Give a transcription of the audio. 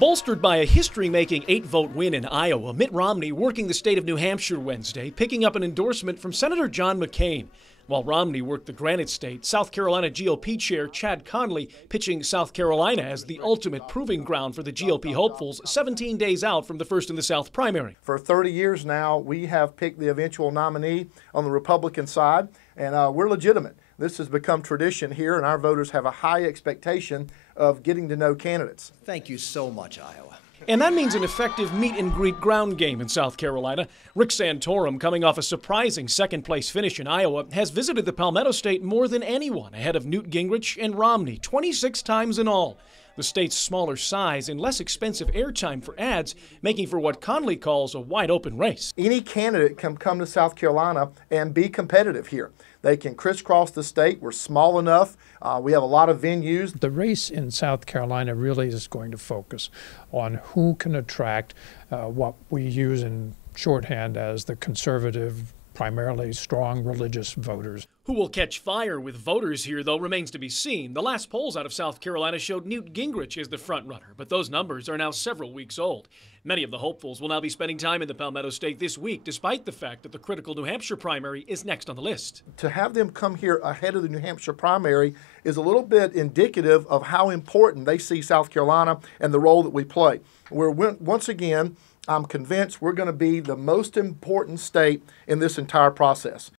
Bolstered by a history-making 8-vote win in Iowa, Mitt Romney working the state of New Hampshire Wednesday, picking up an endorsement from Senator John McCain. While Romney worked the Granite State, South Carolina GOP Chair Chad Conley pitching South Carolina as the ultimate proving ground for the GOP hopefuls 17 days out from the First in the South primary. For 30 years now, we have picked the eventual nominee on the Republican side, and we're legitimate. This has become tradition here, and our voters have a high expectation of getting to know candidates. Thank you so much, Iowa. And that means an effective meet-and-greet ground game in South Carolina. Rick Santorum, coming off a surprising second-place finish in Iowa, has visited the Palmetto State more than anyone, ahead of Newt Gingrich and Romney, 26 times in all. The state's smaller size and less expensive airtime for ads, making for what Conley calls a wide-open race. Any candidate can come to South Carolina and be competitive here. They can crisscross the state. We're small enough. We have a lot of venues. The race in South Carolina really is going to focus on who can attract what we use in shorthand as the conservative, primarily strong religious voters. Who will catch fire with voters here, though, remains to be seen. The last polls out of South Carolina showed Newt Gingrich as the frontrunner, but those numbers are now several weeks old. Many of the hopefuls will now be spending time in the Palmetto State this week, despite the fact that the critical New Hampshire primary is next on the list. To have them come here ahead of the New Hampshire primary is a little bit indicative of how important they see South Carolina and the role that we play. Once again, I'm convinced we're going to be the most important state in this entire process.